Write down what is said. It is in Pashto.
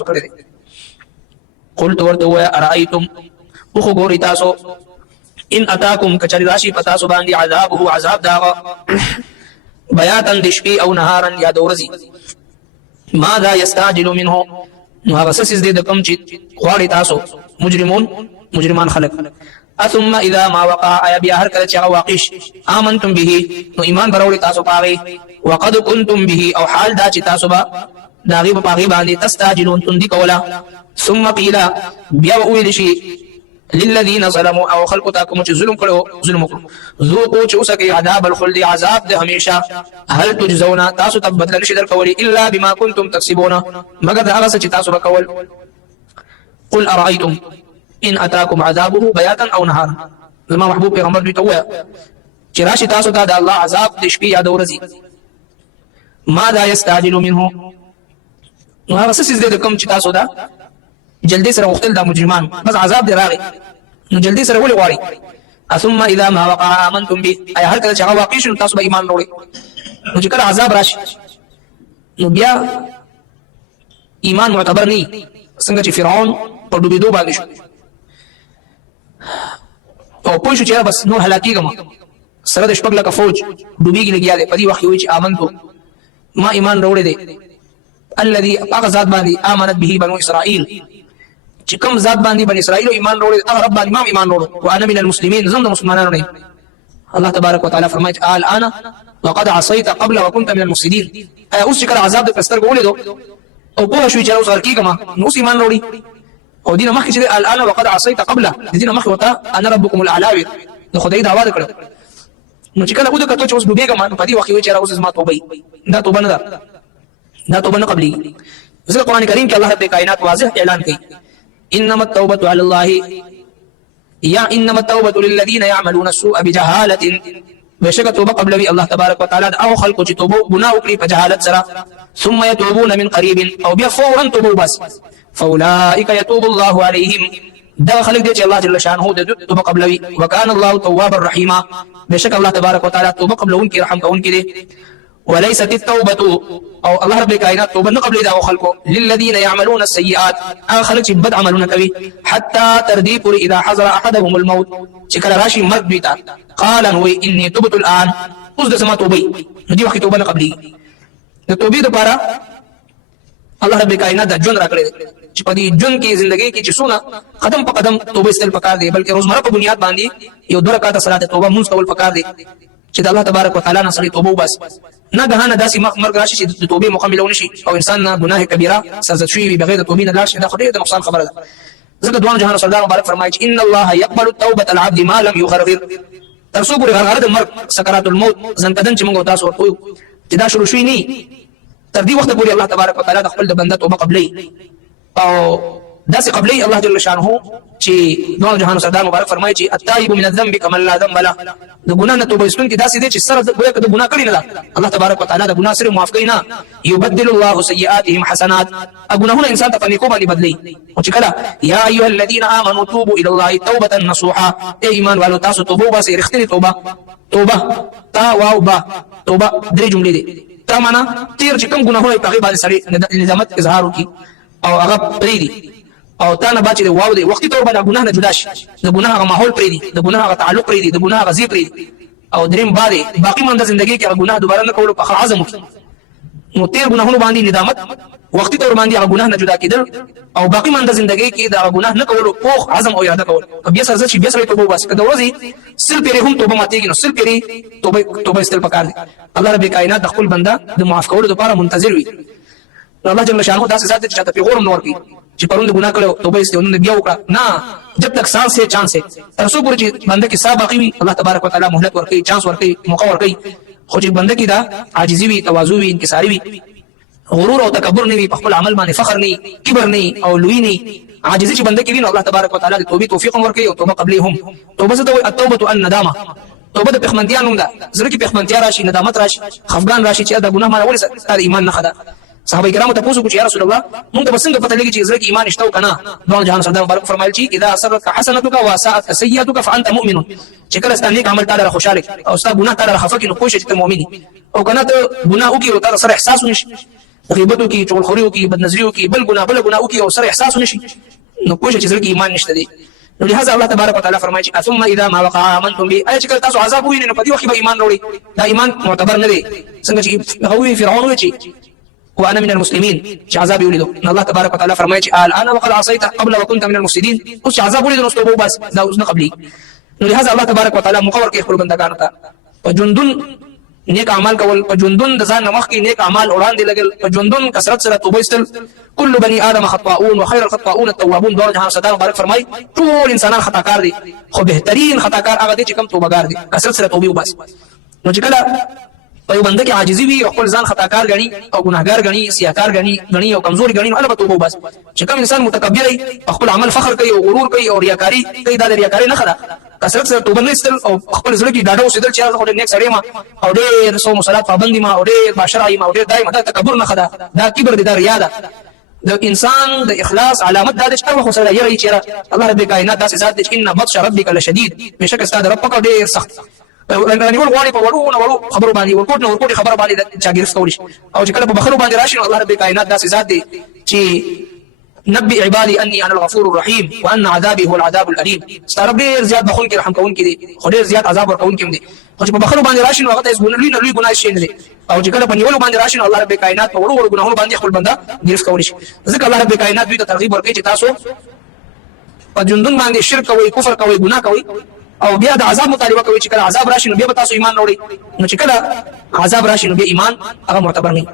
کړی دی. قلت ورته ووایه ارأیتم وخو ګورئ تاسو ان اتاکم کچری راشي په تاسو باندې عذابه عذاب د هغه بیاتا د شپې او نهارا یا د ورځې ماذا یستعجل منه نو هغه څه څیز دی د کوم چې غواړئ تاسو مجرمان خلق ثم اذا ما وقع ایا بیا هر کله چې هغه واقع شي آمنتم به نو ایمان براوړئ تاسو په هغې وقد كنتم به او حال دا چې تاسو به د هغې په هغې باندې تستعجلون تندي کوله ثم قیل بیا وویل شي للذین ظلموا او خلقو تا کوم چې ظلم وکړو ذوقوا چې اوسکئ عذاب الخلد عذاب د همیشه هل تجزون تاسو ته بدله نشي درکولی الا بما کنتم تکسبون مگر د هغه څه چې تاسو به کول. قل ارأیتم ان اتاکم عذابه بیاتا او نهارا زما محبوب پیغمبر دوی ته ووایه چې راشي تاسو ته د الله عذاب د شپې یا د ورځې ماذا یستعجل منه نو هغه څه څیز دی د کوم چې تاسو ده جلدی سره وختل دا مجرمان بس عذاب دی راغی نو جلدی سره ولې غواړي. ثم اذا ما وقع آمنتم به اي هر کله چې هغه واقع شي نو تاسو به ایمان وروړئ نو چې کله عذاب راشي نو بیا ایمان معتبر نه څنګه چې فرعون په ډوبېدو باندې شو او پوه شو چې بس نور هلاکېږم سره د شپږ لکه فوج ډوبېږي لګیا دی په دې وخت کې وایي چې آمنتو ما ایمان وروړی دی الذي هغه ذات باندې آمنت به بنو اسرائیل چې کوم ذات باندې بني اسرائیل ایمان وروړي هغه رب باندې ما ایمان وروړو وانا من المسلمین زم د مسلمانانو نه. الله تبارک وتعالى فرمایي الان وقد عصيت قبل وكنت من المفسدين اوس چې کله عذاب د پستر کولیدو او په شوي چې اوس ورکیږم نو ایمان وروړي او دینه مخکې چې الان وقد عصيت قبل دینه مخکې وتا انا ربكم الاعلى نو خدای دا وعده کړو نو چې کله ودا کته چې اوس ډوبېږم په دې وخت کې چې اوس ما توبه دا توبه نه ده دا توبه نه قبلي. ځکه قرآن کریم کې الله رب کائنات واضح اعلان کوي انما التوبه على الله انما التوبه للذين يعملون السوء بجهاله بشک توبه قبلوي الله تبارک وتعالى او خلق چې توبه ګناه وکړي په جهالت سره ثم يتوبون من قريب او بیا فورا توبه بس فاولئك يتوب الله عليهم دا خلق دي چې الله جل شانه د توبه قبلوي وكان الله توابا رحيما بشک الله تبارک وتعالى توبه قبلون کې رحم کوونکی دی. وليست التوبة او الله رب الكائنات توبه قبل دا خلقه للذين يعملون السيئات خلق بد عملون کوي حتى ترديب اذا حضر احدهم الموت شكل راشي مرد بيتا قال هو اني تبت الان اوس د سما توبه دي وخت توبه قبلي د توبې لپاره الله رب الكائنات د جون راکړي چې په دې جون کې ژوندۍ کې چې سونه قدم په قدم توبه استل پکار دی بلکې روزمره په بنیاد باندې یو دوه رکعات صلات توبه مونږ کول پکار دی چې الله تبارک وتعالى نه سړي توبه وباس نه دهانه داسې مرګ راشي چې د توبې مکمل ونشي او انسان نه ګناه کبیره سرزت شوی بغیر د توبې نه لاړ شي دا خدای د نقصان خبره ده. ځکه دوه جهان سردار مبارک فرمایي ان الله يقبل التوبه العبد ما لم يغرغر تر څو پورې غرغره د مرګ سکرات الموت ځنکدن چې موږ تاسو ورته چې دا شروع شوی نه تر دې وخت پورې الله تبارک وتعالى د خپل د بنده توبه قبلي او داسې قبلي الله جل شانه چې دوه جهان سردار مبارک فرمایي چې التائب من الذنب كمن لا ذنب له د ګناه نه توبه استون کې داسې دي چې سره د ګناه کړی نه الله تبارک وتعالى د ګناه سره معاف کوي نه يبدل الله سيئاتهم حسنات ګناهونه انسان ته په نیکو باندې بدلی او چې کله یا ایها الذين امنوا توبوا الى الله توبه نصوحا ایمان والو تاسو توبه واسه رښتینی توبه تا واو با توبه درې جملې دي تا معنا تیر چې کوم ګناهونه په هغه باندې سړي نظامت اظهار وکي او هغه پریدي او تا نه باچې واو دی وختي توبه د ګناه نه جدا شي د ګناه هغه ماحول پریدي د ګناه هغه تعلق پریدي د ګناه هغه ذکر پریدي او دریم باقی مند ژوندۍ کې هغه ګناه دوباره نه کولو په عزم وکړي نو تیر ګناهونو باندې ندامت وختي تور باندې هغه ګناه نه جدا کېدل او باقی مند ژوندۍ کې دا ګناه نه کولو پوخ عزم او اراده کول بیا سره چې بیا سره توبه واسه کده ورځي سل پیری هم توبه ماتېږي نو سل پیری توبه استل پکار دي. الله رب کائنات د خپل بنده د معاف کولو لپاره منتظر وي. الله جل شانه داسې ذات چې ته پیغور نور کوي چې پرون د ګناه کړو توبه استونه بیا وکړه نه جب تک सांस है चांस है تر څو پورې چې بنده کې صاحب باقي وي الله تبارک وتعالى مهلت ورکړي چانس ورکړي موقع ورکړي خو چې بنده کې دا عاجزي وي تواضع وي انکساري وي غرور او تکبر نه وي په خپل عمل باندې فخر نه کبر نه او لوی نه عاجزي چې بنده کې وي نو الله تبارک وتعالى د توبې توفیق ورکړي او توبه قبلي هم توبه څه ته التوبه الندامه توبه د پخمنتیا نوم ده زړه کې پخمنتیا راشي ندامت راشي خفګان راشي چې دا ګناه ما ولې ستاره ایمان نه خدا صحابه کرام ته پوښتنه کوي یا رسول الله مونږ ته څنګه پته لګي چې زړه کې ایمان شته کنه دوه جهان سردار مبارک فرمایل چې اذا سرت حسنتك وساءت سيئتك فانت مؤمن چې کله ستاسو نیک عمل تعالی خوشاله او ستاسو ګناه تعالی خفه کې نو کوشش ته مؤمن او کنه ته ګناه وکي او تعالی سره احساس ونشي غیبت کی چغلخوری کی بدنظری کی بل ګناه کی او سره احساس نشي نو پوه چې زړه کې ایمان نشته دی نو لہذا الله تبارک وتعالى فرمایي چې ثم اذا ما وقع امنتم به اي چې کله تاسو عذاب وینئ نو په دې وخت به ایمان وروړي دا ایمان معتبر نه دی څنګه چې هغوی فرعون وایي چې وانا من المسلمين چې عذاب ولیدو نو الله تبارک وتعالى فرمایي چې الان وقد عصيت قبل وكنت من المفسدين اوس چې عذاب ولیدو نو ستو بس دا اوس نه قبلي نو لہذا الله تبارک وتعالى مقرر کې خپل بندگانو ته په جندون نیک اعمال کول په جندون د ځان مخ کې نیک اعمال وړاندې لګل په جندون کثرت سره توبه استل كل بني ادم خطاؤون وخير الخطاؤون التوابون دور جهان صدر مبارک فرمای ټول انسانان خطاکار دي خو بهترین خطاکار هغه دي چې کم توبهګار دي کثرت سره توبه وباس نو چې کله په یو بنده کې عاجزي وي او خپل ځان خطاکار غني او ګناهګار غني سیاکار غني او کمزوري غني نو هغه توبه وباس چې کوم انسان متکبر وي خپل عمل فخر کوي او غرور کوي او ریاکاری کوي دا ریاکاری نه خره کثرت سره توبه نه استل او خپل زړه کې ډاډه اوسېدل چې هغه ډېر نیک سړی ما او ډېر صوم صلات پابندي ما او ډېر باشرای ما او ډېر دایمه دا تکبر نه خدا دا کبر دي دا ریا ده د انسان د اخلاص علامت دا چې هغه سره یې چې الله رب کائنات داسې ذات دي چې ان بطش ربک لشدید بشک استاد ربک ډېر سخت رنګول غواړي په وړو خبرو باندې ورکوټ خبره باندې چاګرس کولی او چې کله په بخلو باندې راشي الله رب کائنات داسې ذات دي چې نبئ عبادي اني انا الغفور الرحيم وان عذابي هو العذاب الاليم سترب ډیر زیات بخون کې رحم کوون کې دي خو ډیر زیات عذاب ورکون کې دي خو چې په بخلو باندې راشي نو هغه ته لوی ګناه شي نه دي او چې کله په نیولو باندې راشي نو الله رب کائنات په وړو ګناهونو باندې خپل بنده گرفت کولی شي ځکه الله رب کائنات دوی ته ترغیب ورکوي چې تاسو په جندون باندې شرک کوئ کفر کوئ ګناه کوئ او بیا د عذاب مطالبه کوي چې کله عذاب راشي نو بیا به تاسو ایمان وروړي نو چې کله عذاب راشي نو بیا ایمان هغه معتبر نه